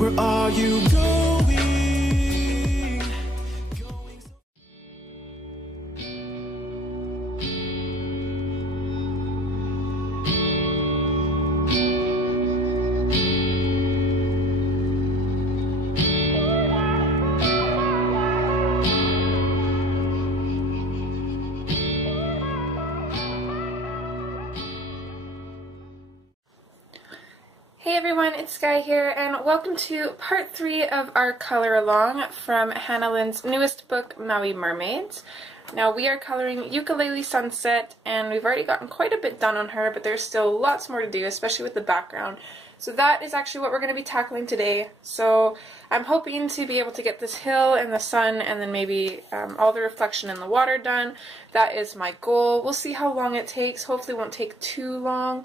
Where are you going? Hey everyone, it's Skyee here, and welcome to part 3 of our color along from Hannah Lynn's newest book, Maui Mermaids. Now we are coloring Ukulele Sunset, and we've already gotten quite a bit done on her, but there's still lots more to do, especially with the background. So that is actually what we're going to be tackling today. So I'm hoping to be able to get this hill and the sun and then maybe all the reflection in the water done. That is my goal. We'll see how long it takes. Hopefully it won't take too long.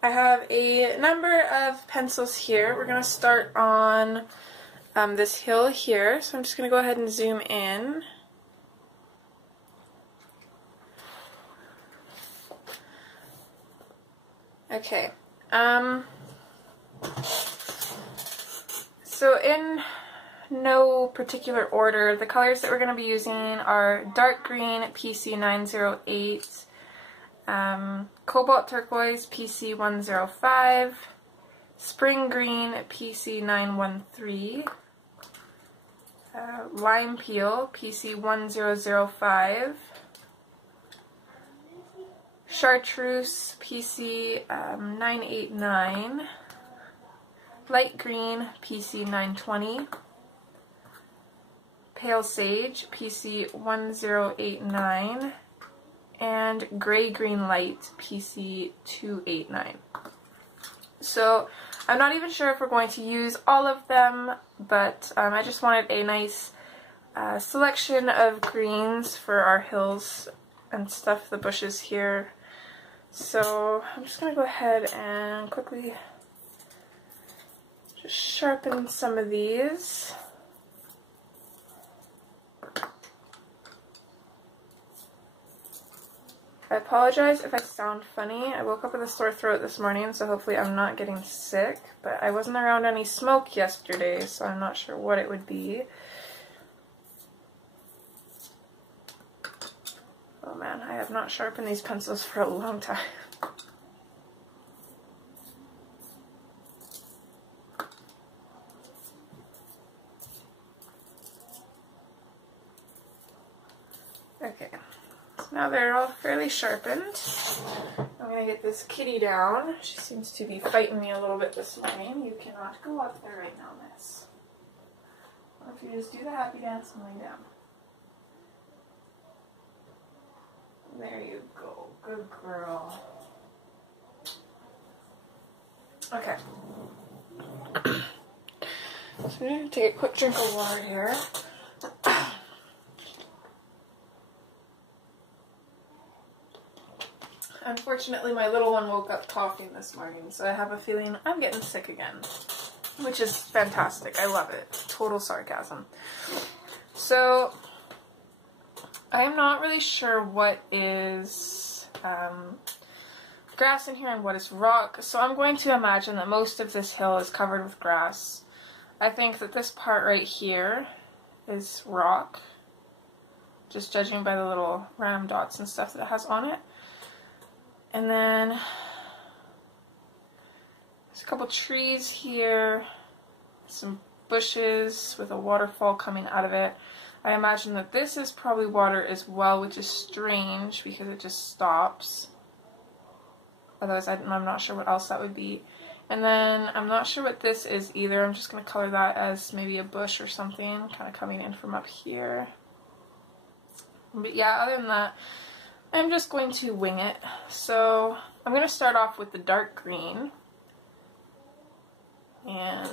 I have a number of pencils here. We're going to start on this hill here, so I'm just going to go ahead and zoom in. Okay. So in no particular order, the colors that we're going to be using are dark green PC 908, Cobalt Turquoise PC 105, Spring Green PC 913, Lime Peel PC 1005, Chartreuse PC 989, Light Green PC 920, Pale Sage PC 1089, and Gray Green Light PC 289. So I'm not even sure if we're going to use all of them, but I just wanted a nice selection of greens for our hills and stuff, the bushes here. So I'm just going to go ahead and quickly just sharpen some of these. I apologize if I sound funny. I woke up with a sore throat this morning, so hopefully I'm not getting sick, but I wasn't around any smoke yesterday, so I'm not sure what it would be. Oh man, I have not sharpened these pencils for a long time. Okay. Now they're all fairly sharpened. I'm going to get this kitty down. She seems to be fighting me a little bit this morning. You cannot go up there right now, miss. Or if you just do the happy dance and lay down. There you go. Good girl. Okay. So I'm going to take a quick drink of water here. Unfortunately, my little one woke up coughing this morning, so I have a feeling I'm getting sick again, which is fantastic. I love it. Total sarcasm. So, I'm not really sure what is grass in here and what is rock, so I'm going to imagine that most of this hill is covered with grass. I think that this part right here is rock, just judging by the little random dots and stuff that it has on it. And then there's a couple trees here, some bushes with a waterfall coming out of it. I imagine that this is probably water as well, which is strange because it just stops. Otherwise, I'm not sure what else that would be. And then I'm not sure what this is either. I'm just going to color that as maybe a bush or something, kind of coming in from up here. But yeah, other than that, I'm just going to wing it. So I'm going to start off with the dark green and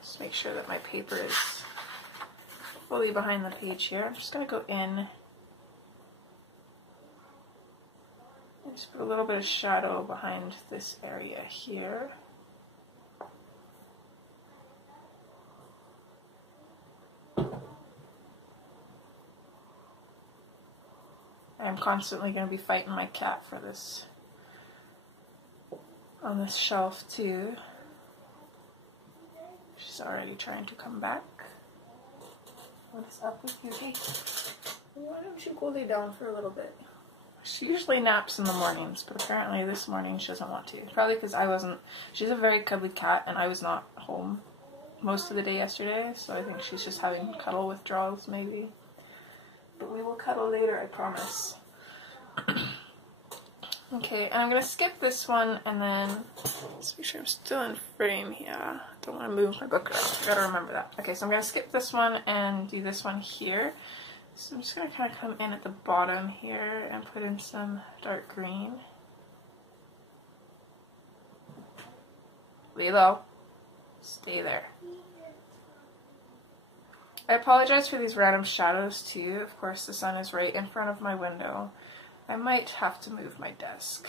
just make sure that my paper is fully behind the page here. I'm just going to go in and just put a little bit of shadow behind this area here. I'm constantly going to be fighting my cat for this on this shelf too. She's already trying to come back. What is up with you? Hey, why don't you go lay down for a little bit? She usually naps in the mornings, but apparently this morning she doesn't want to. Probably because I wasn't. She's a very cuddly cat, and I was not home most of the day yesterday, so I think she's just having cuddle withdrawals maybe. But we will cuddle later, I promise. Okay, and I'm going to skip this one, and then let's make sure I'm still in frame here. Don't want to move my book around. I gotta remember that. Okay, so I'm going to skip this one and do this one here. So I'm just going to kind of come in at the bottom here and put in some dark green. Lay low. Stay there. I apologize for these random shadows too. Of course, the sun is right in front of my window. I might have to move my desk.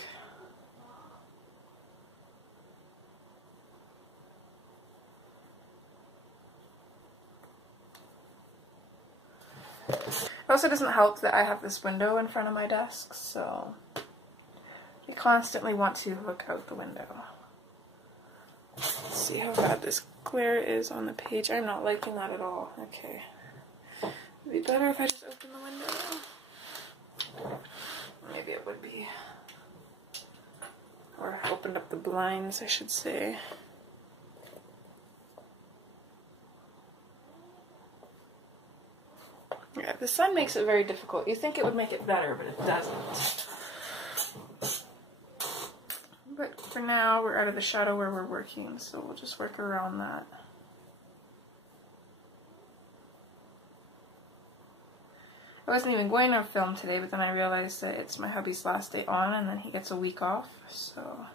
It also doesn't help that I have this window in front of my desk, so I constantly want to look out the window. Let's see how bad this glare is on the page. I'm not liking that at all. Okay. It'd be better if I just open the window. Maybe it would be. Or opened up the blinds, I should say. Yeah, the sun makes it very difficult. You think it would make it better, but it doesn't. But for now, we're out of the shadow where we're working, so we'll just work around that. I wasn't even going to film today, but then I realized that it's my hubby's last day on, and then he gets a week off, so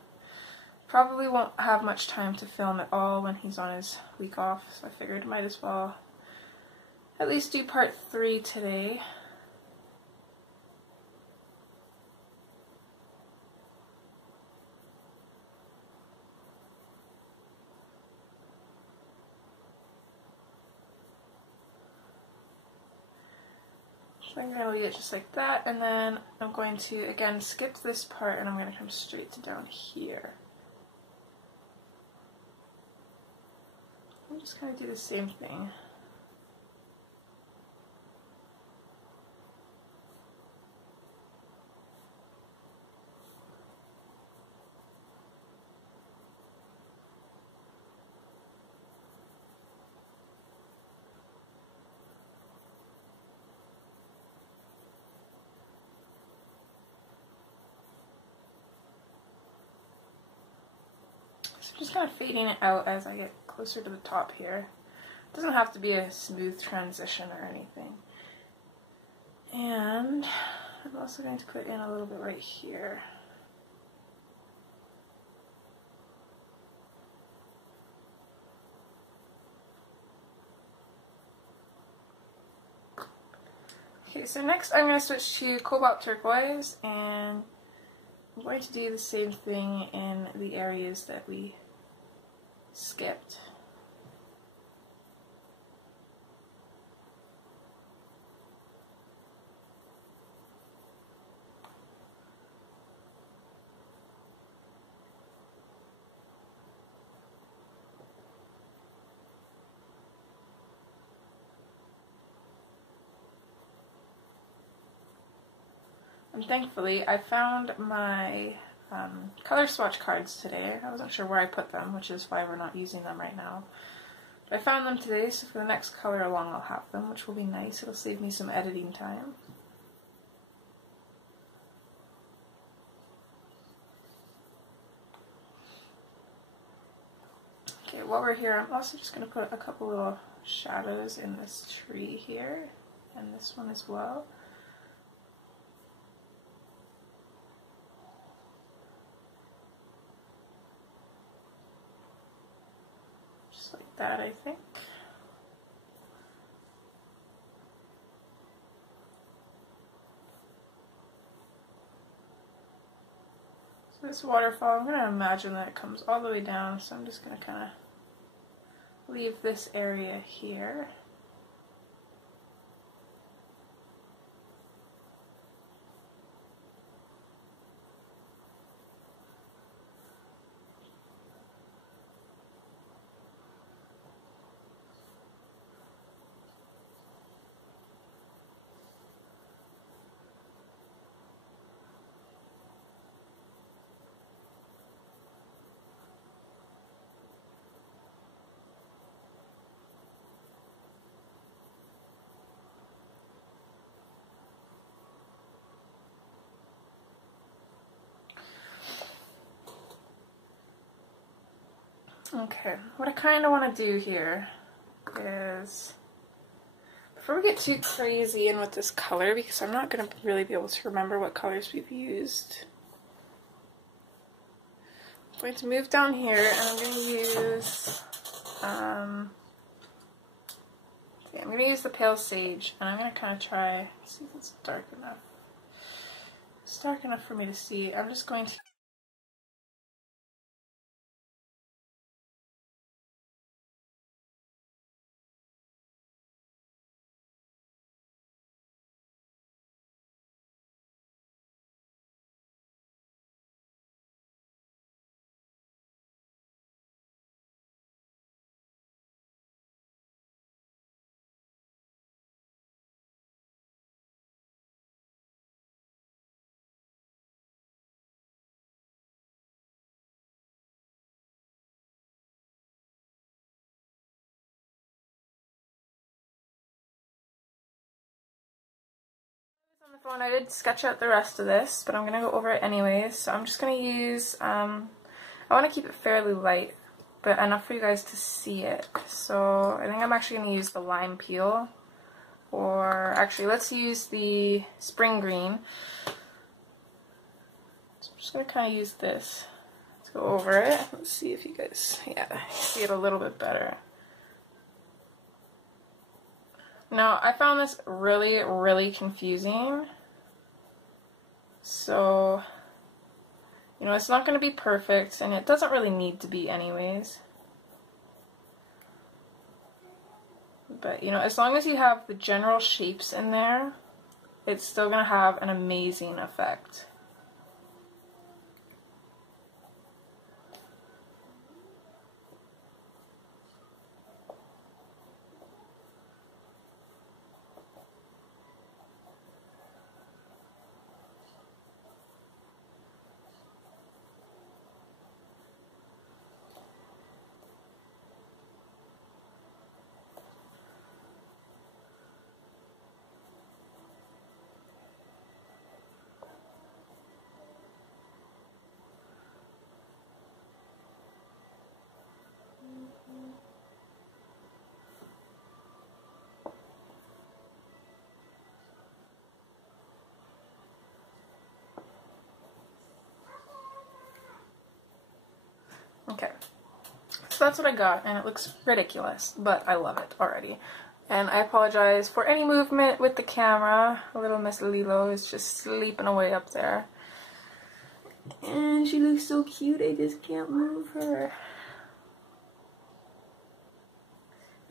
probably won't have much time to film at all when he's on his week off, so I figured I might as well at least do part 3 today. So I'm going to leave it just like that, and then I'm going to again skip this part, and I'm going to come straight to down here. I'm just going to do the same thing. So I'm just kind of fading it out as I get closer to the top here. It doesn't have to be a smooth transition or anything. And I'm also going to put in a little bit right here. Okay, so next I'm going to switch to Cobalt Turquoise, and I'm going to do the same thing in the areas that we skipped. And thankfully, I found my color swatch cards today. I wasn't sure where I put them, which is why we're not using them right now. But I found them today, so for the next color along I'll have them, which will be nice. It'll save me some editing time. Okay, while we're here, I'm also just going to put a couple little shadows in this tree here, and this one as well. Like that, I think. So this waterfall, I'm going to imagine that it comes all the way down, so I'm just going to kind of leave this area here. Okay, what I kind of want to do here is, before we get too crazy in with this color, because I'm not going to really be able to remember what colors we've used, I'm going to move down here and I'm going to use, I'm going to use the Pale Sage, and I'm going to kind of try, see if it's dark enough. It's dark enough for me to see. I'm just going to on the phone. I did sketch out the rest of this, but I'm going to go over it anyways. So I'm just going to use, I want to keep it fairly light, but enough for you guys to see it. So I think I'm actually going to use the lime peel, or actually let's use the spring green. So I'm just going to kind of use this to go over it. Let's see if you guys, yeah, see it a little bit better. Now, I found this really, really confusing, so, you know, it's not going to be perfect, and it doesn't really need to be anyways. But, you know, as long as you have the general shapes in there, it's still going to have an amazing effect. Okay, so that's what I got, and it looks ridiculous, but I love it already. And I apologize for any movement with the camera. Little Miss Lilo is just sleeping away up there. And she looks so cute, I just can't move her.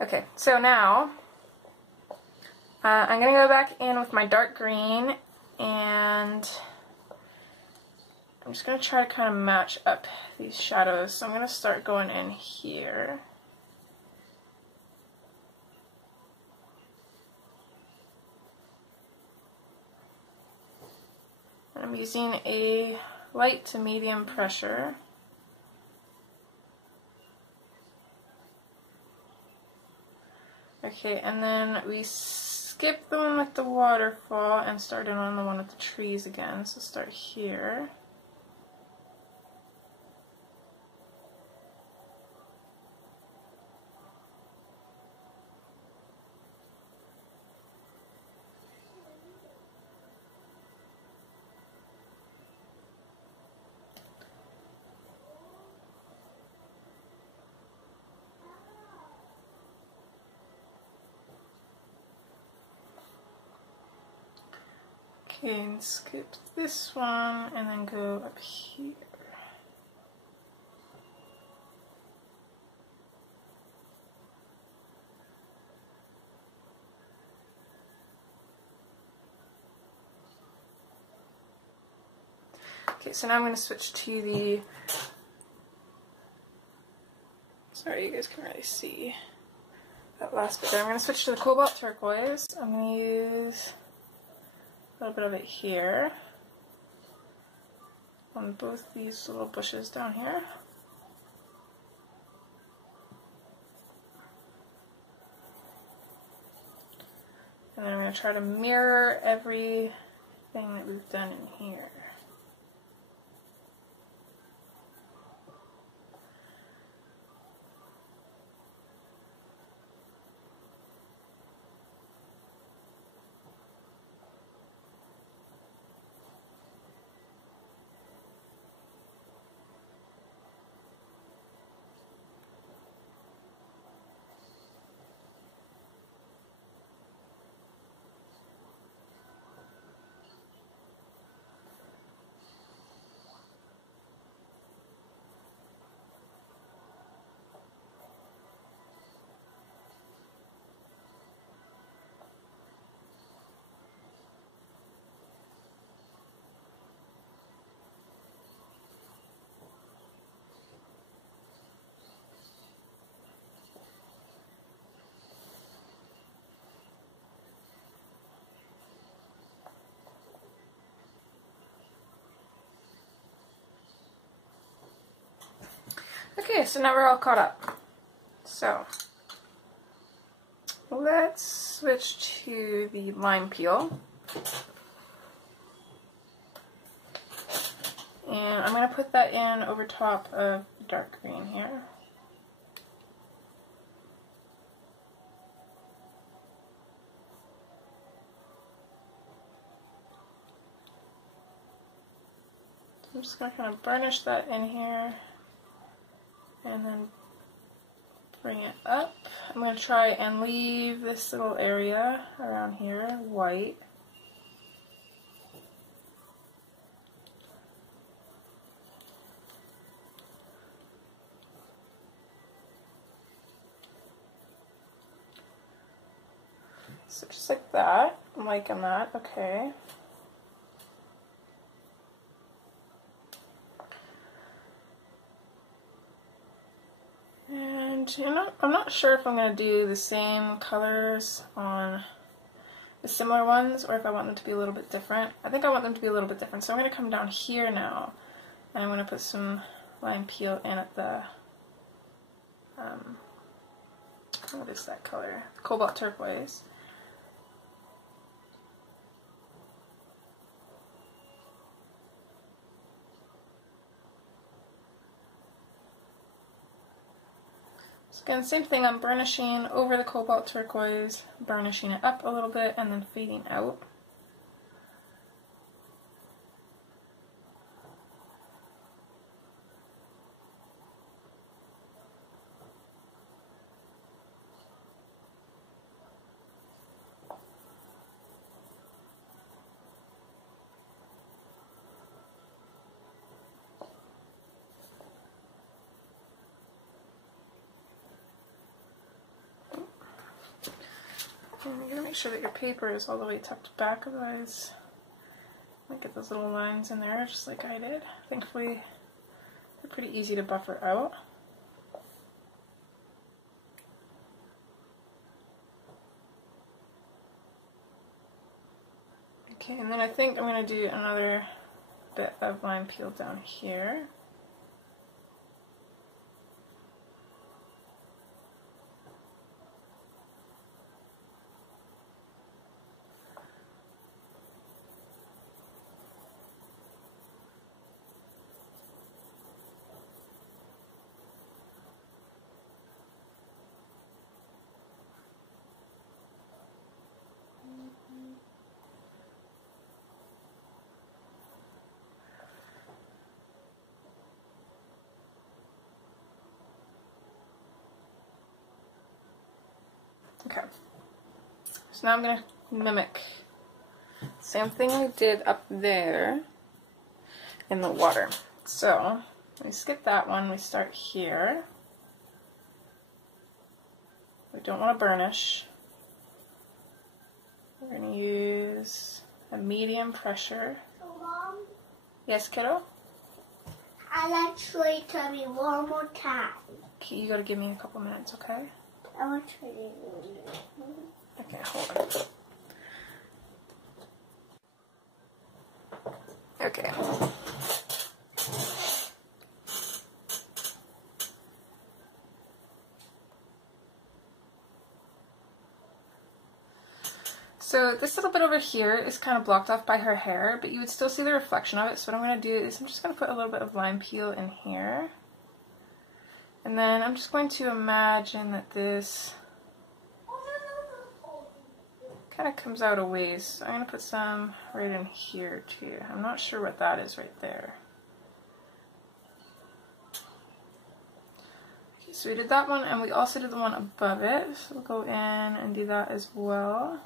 Okay, so now I'm going to go back in with my dark green, and I'm just going to try to kind of match up these shadows. So I'm going to start going in here. And I'm using a light to medium pressure. Okay, and then we skip the one with the waterfall and start in on the one with the trees again. So start here. Okay, and skip this one and then go up here. Okay, so now I'm going to switch to the, sorry you guys can't really see that last bit there. I'm going to switch to the Cobalt Turquoise. I'm going to use a little bit of it here on both these little bushes down here. And then I'm going to try to mirror everything that we've done in here. Okay, so now we're all caught up. So let's switch to the lime peel. And I'm going to put that in over top of the dark green here. I'm just going to kind of burnish that in here and then bring it up. I'm going to try and leave this little area around here white. So just like that. I'm liking that. Okay. And I'm not sure if I'm going to do the same colors on the similar ones or if I want them to be a little bit different. I think I want them to be a little bit different. So I'm going to come down here now and I'm going to put some lime peel in at the, what is that color? Cobalt Turquoise. Again, same thing, I'm burnishing over the Cobalt Turquoise, burnishing it up a little bit, and then fading out. And you gotta make sure that your paper is all the way tucked back, otherwise you might get those little lines in there, just like I did. Thankfully, they're pretty easy to buffer out. Okay, and then I think I'm gonna do another bit of lime peel down here. Okay, so now I'm going to mimic the same thing I did up there in the water. So, we skip that one, we start here. We don't want to burnish. We're going to use a medium pressure. Mom? Yes, kiddo? I'd like to show you to me one more time. Okay, you got to give me a couple minutes, okay? I want to show you. Okay, hold on. Okay. So this little bit over here is kind of blocked off by her hair, but you would still see the reflection of it. So what I'm going to do is I'm just going to put a little bit of lime peel in here. And then I'm just going to imagine that this kind of comes out a ways. So I'm going to put some right in here too. I'm not sure what that is right there. Okay, so we did that one and we also did the one above it. So we'll go in and do that as well.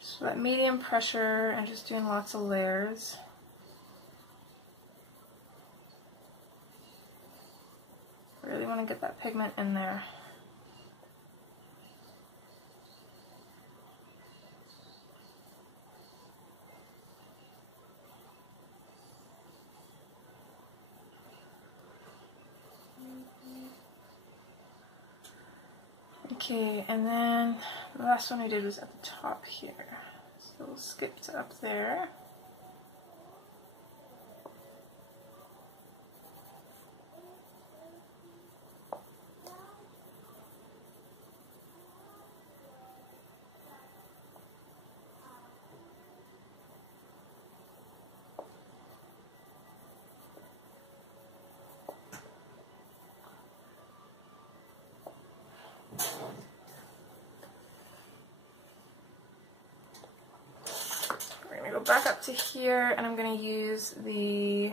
So that medium pressure and just doing lots of layers. I really want to get that pigment in there. Okay, and then the last one I did was at the top here. So we'll skip to up there. back up to here, and I'm going to use the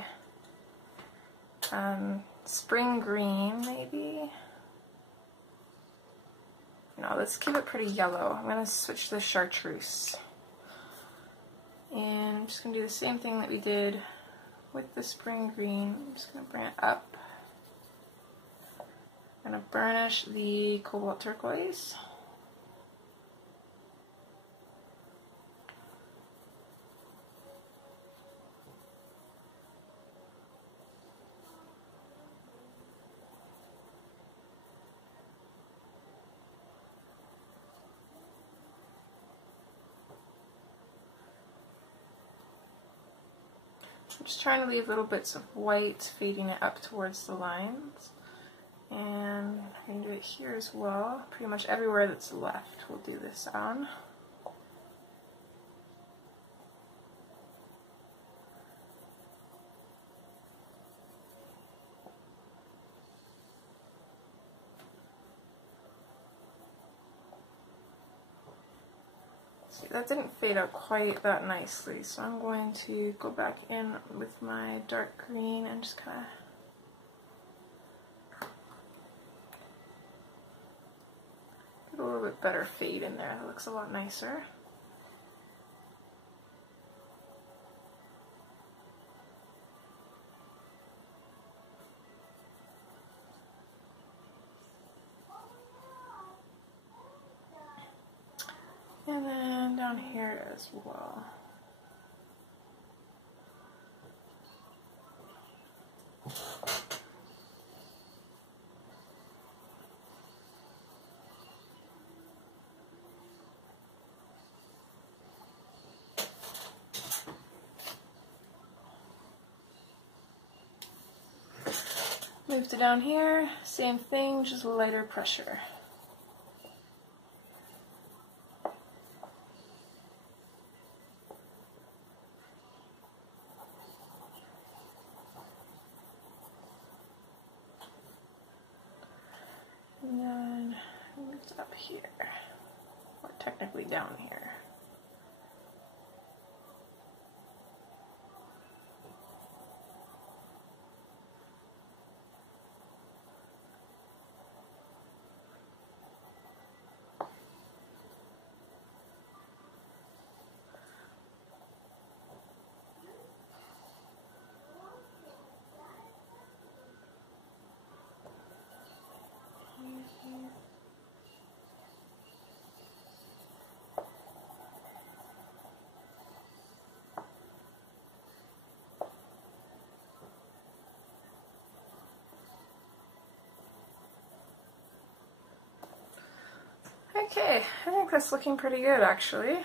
spring green, maybe. No, let's keep it pretty yellow. I'm going to switch to the chartreuse. And I'm just going to do the same thing that we did with the spring green. I'm just going to bring it up. I'm going to burnish the cobalt turquoise. I'm just trying to leave little bits of white, fading it up towards the lines. And I'm going to do it here as well. Pretty much everywhere that's left we'll do this on. See, that didn't fade out quite that nicely, so I'm going to go back in with my dark green and just kind of get a little bit better fade in there. That looks a lot nicer. And then down here as well. Move to down here, same thing, just lighter pressure. And then move it up here, or technically down here. Okay, I think that's looking pretty good actually.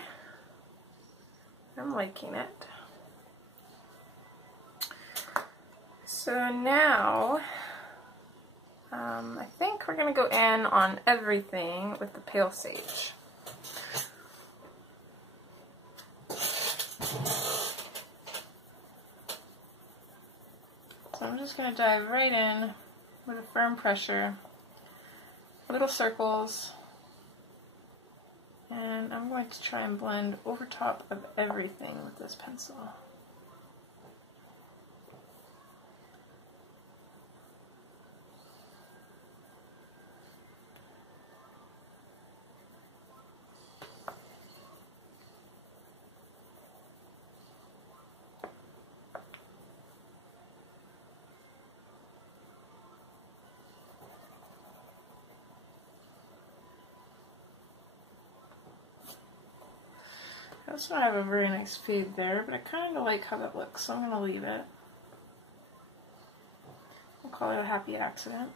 I'm liking it. So now, I think we're going to go in on everything with the pale sage. So I'm just going to dive right in with a firm pressure, little circles. And I'm going to try and blend over top of everything with this pencil. This one I have a very nice fade there, but I kind of like how that looks, so I'm going to leave it. We'll call it a happy accident.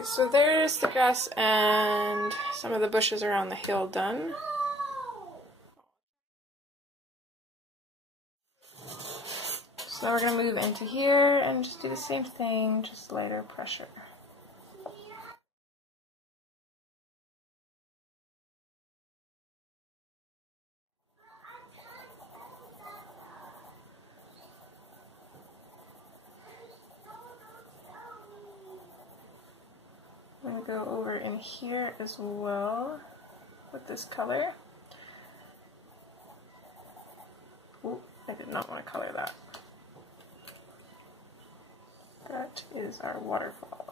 Okay, so there's the grass and some of the bushes around the hill done. So now we're going to move into here and just do the same thing, just lighter pressure. I'm going to go over in here as well with this color. Ooh, I did not want to color that. That is our waterfall.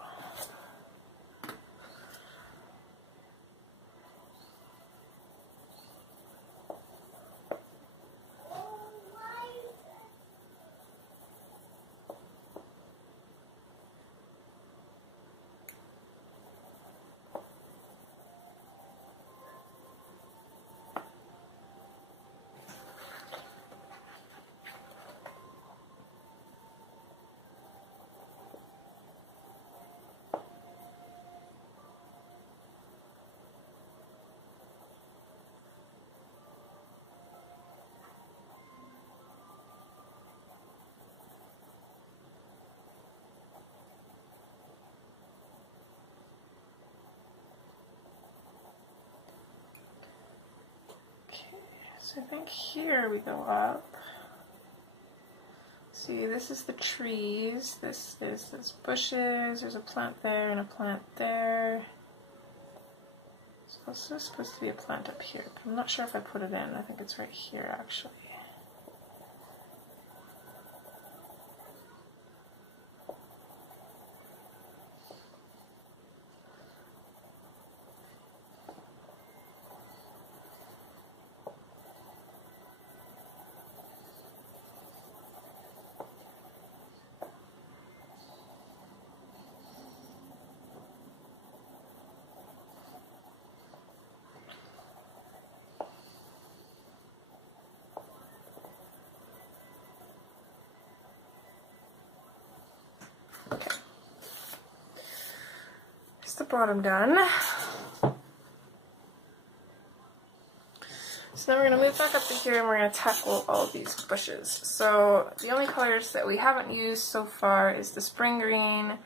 So I think here we go up. See, this is the trees, this is those bushes, there's a plant there and a plant there. There's also supposed to be a plant up here, but I'm not sure if I put it in. I think it's right here actually. Okay, there's the bottom done. So now we're going to move back up to here and we're going to tackle all of these bushes. So the only colors that we haven't used so far is the spring green,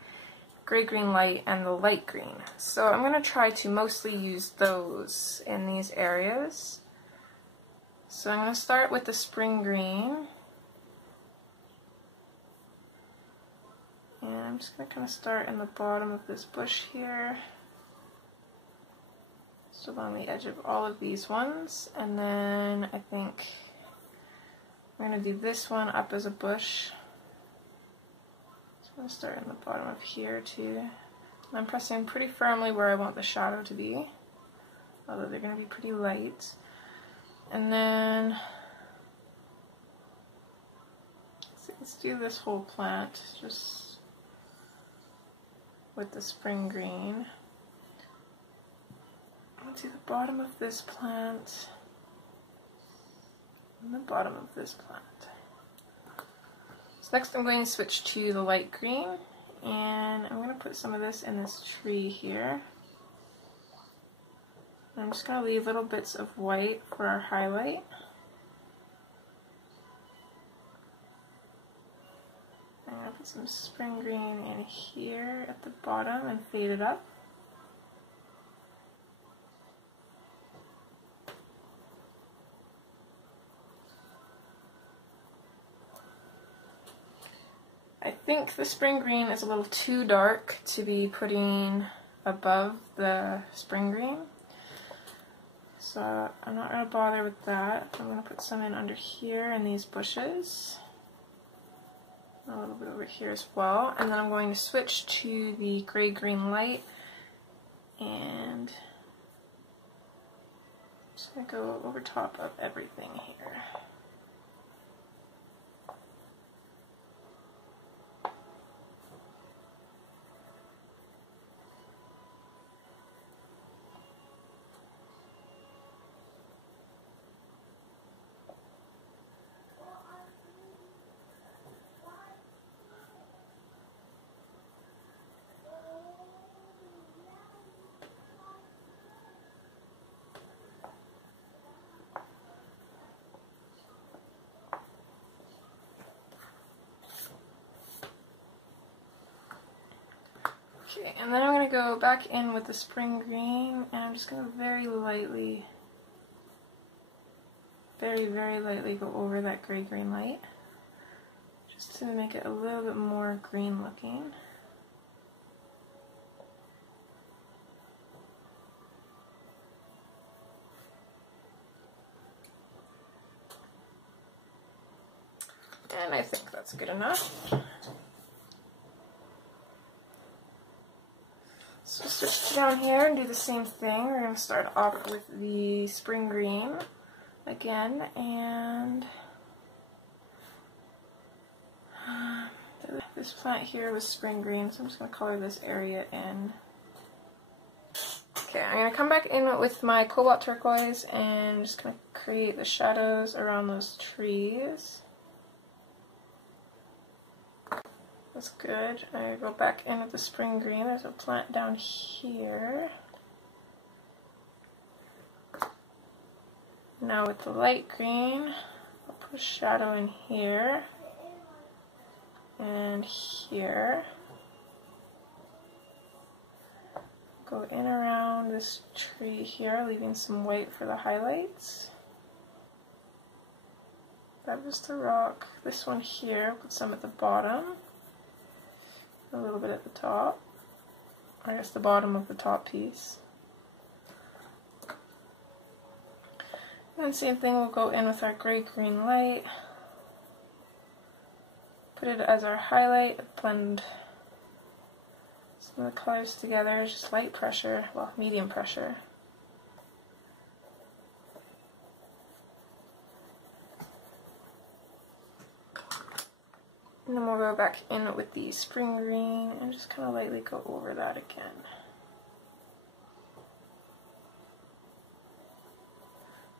gray green light, and the light green. So I'm going to try to mostly use those in these areas. So I'm going to start with the spring green. And I'm just going to kind of start in the bottom of this bush here, just along the edge of all of these ones, and then I think I'm going to do this one up as a bush. So I'm going to start in the bottom of here too. And I'm pressing pretty firmly where I want the shadow to be, although they're going to be pretty light. And then let's do this whole plant just with the spring green. I'll do the bottom of this plant and the bottom of this plant. So next I'm going to switch to the light green, and I'm going to put some of this in this tree here. And I'm just going to leave little bits of white for our highlight. I'm going to put some spring green in here at the bottom and fade it up. I think the spring green is a little too dark to be putting above the spring green, so I'm not going to bother with that. I'm going to put some in under here in these bushes. A little bit over here as well, and then I'm going to switch to the gray green light and just going to go over top of everything here. Okay, and then I'm going to go back in with the spring green, and I'm just going to very lightly, very lightly go over that gray-green light, just to make it a little bit more green looking. And I think that's good enough. So switch down here and do the same thing. We're going to start off with the spring green again, and this plant here was spring green, so I'm just going to color this area in. Okay, I'm going to come back in with my Cobalt Turquoise and just going to create the shadows around those trees. That's good. I go back in with the spring green. There's a plant down here. Now with the light green, I'll put a shadow in here and here. Go in around this tree here, leaving some white for the highlights. That was the rock. This one here, put some at the bottom. A little bit at the top. I guess the bottom of the top piece. And same thing, we'll go in with our gray-green light. Put it as our highlight, blend some of the colors together, just light pressure, well, medium pressure. And then we'll go back in with the spring green and just kind of lightly go over that again.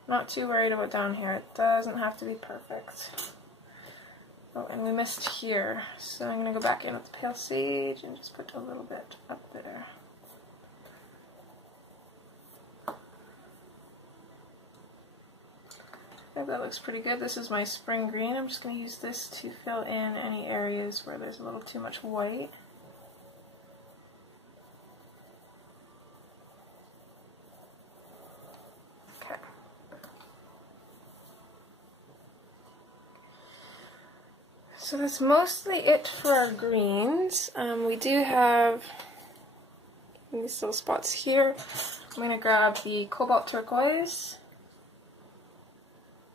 Not too worried about down here. It doesn't have to be perfect. Oh, and we missed here. So I'm going to go back in with the pale sage and just put a little bit up there. I think that looks pretty good. This is my spring green. I'm just going to use this to fill in any areas where there's a little too much white. Okay. So that's mostly it for our greens. We do have these little spots here. I'm going to grab the Cobalt Turquoise.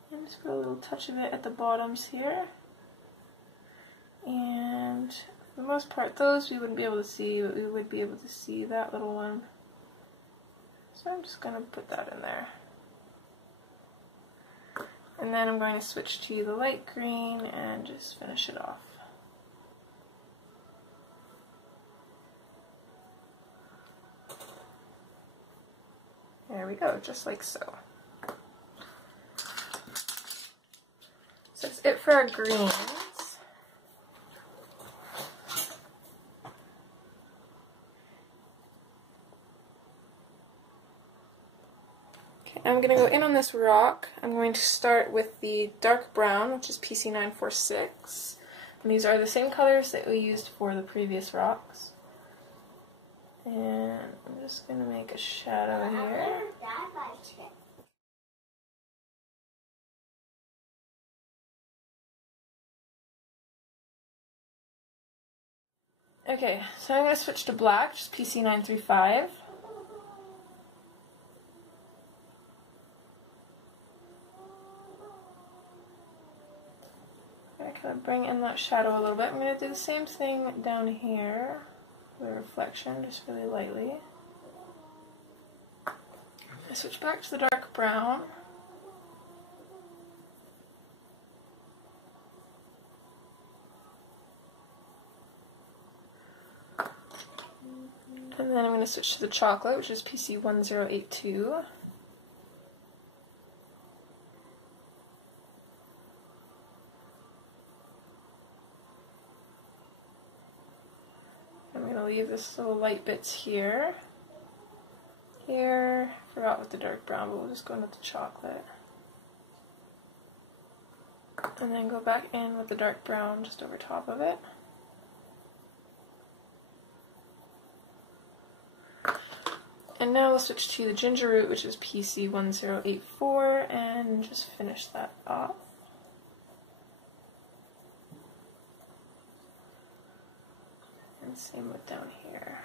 And just put a little touch of it at the bottoms here. And for the most part, those we wouldn't be able to see, but we would be able to see that little one. So I'm just going to put that in there. And then I'm going to switch to the light green and just finish it off. There we go, just like so. So that's it for our greens. Okay, I'm going to go in on this rock. I'm going to start with the dark brown, which is PC 946. And these are the same colors that we used for the previous rocks. And I'm just going to make a shadow here. Okay, so I'm going to switch to black, just PC 935. I kind of bring in that shadow a little bit. I'm going to do the same thing down here, the reflection, just really lightly. I switch back to the dark brown. And then I'm going to switch to the chocolate, which is PC 1082. I'm going to leave this little light bits here. Here, forgot with the dark brown, but we'll just go in with the chocolate. And then go back in with the dark brown just over top of it. And now we'll switch to the ginger root, which is PC 1084, and just finish that off. And same with down here.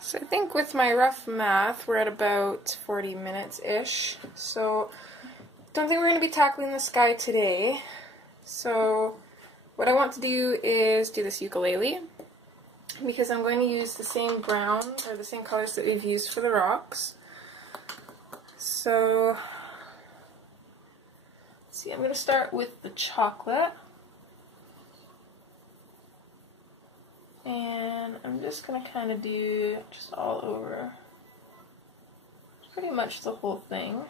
So I think with my rough math, we're at about 40 minutes-ish. So don't think we're going to be tackling the sky today. So what I want to do is do this ukulele, because I'm going to use the same brown, or the same colors that we've used for the rocks. So, let's see, I'm going to start with the chocolate. And I'm just going to kind of do just all over, pretty much the whole thing.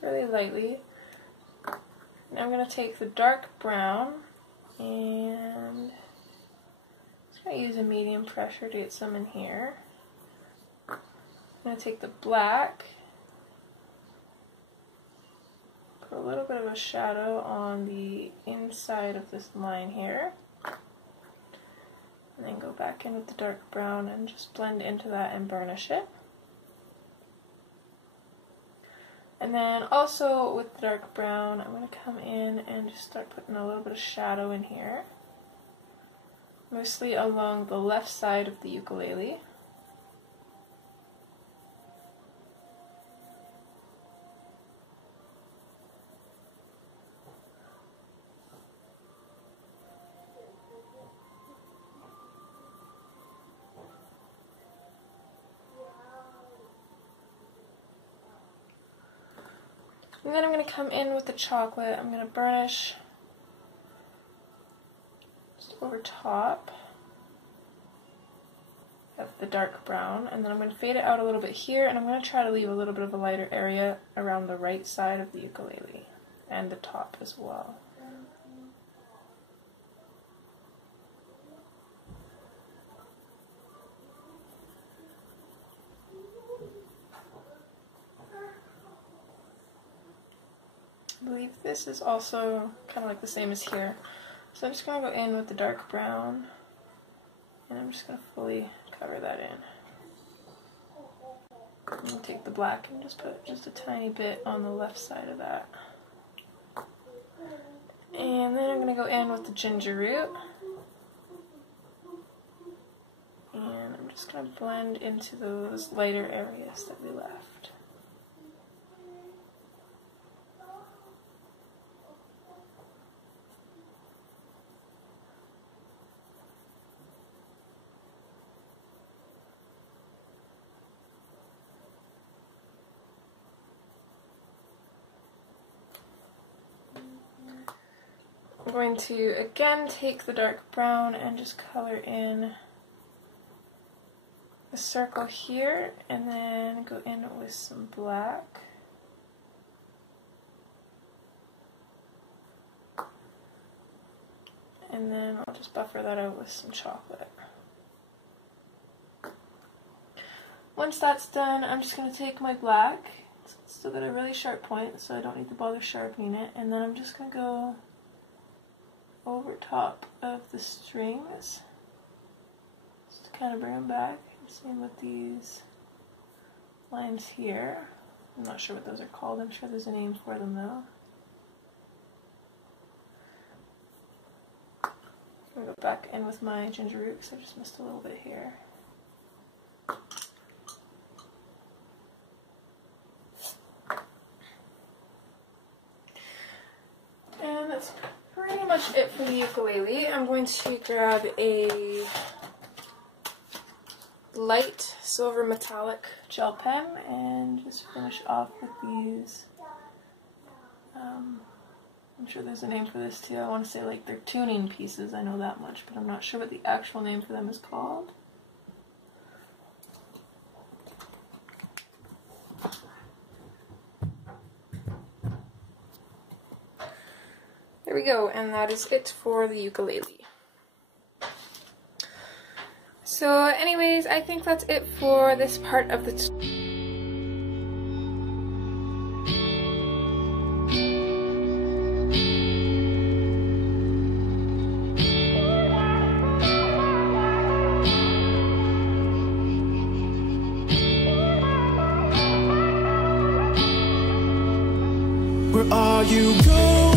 Really lightly. Now I'm going to take the dark brown and just going to use a medium pressure to get some in here. I'm going to take the black, put a little bit of a shadow on the inside of this line here, and then go back in with the dark brown and just blend into that and burnish it. And then also with the dark brown, I'm going to come in and just start putting a little bit of shadow in here, mostly along the left side of the ukulele. And then I'm going to come in with the chocolate. I'm going to burnish just over top of the dark brown, and then I'm going to fade it out a little bit here, and I'm going to try to leave a little bit of a lighter area around the right side of the ukulele and the top as well. I believe this is also kind of like the same as here. So I'm just going to go in with the dark brown, and I'm just going to fully cover that in. And take the black and just put just a tiny bit on the left side of that. And then I'm going to go in with the ginger root. And I'm just going to blend into those lighter areas that we left. I'm going to again take the dark brown and just color in a circle here, and then go in with some black. And then I'll just buffer that out with some chocolate. Once that's done, I'm just going to take my black. It's still got a really sharp point, so I don't need to bother sharpening it. And then I'm just going to go over top of the strings, just to kind of bring them back. Same with these lines here. I'm not sure what those are called. I'm sure there's a name for them though. I'm going to go back in with my ginger root because I just missed a little bit here. And that's pretty much it for the ukulele. I'm going to grab a light silver metallic gel pen and just finish off with these. I'm sure there's a name for this too. I want to say like they're tuning pieces, I know that much, but I'm not sure what the actual name for them is called. we go, and that is it for the ukulele. So anyways, I think that's it for this part of the Where are you going?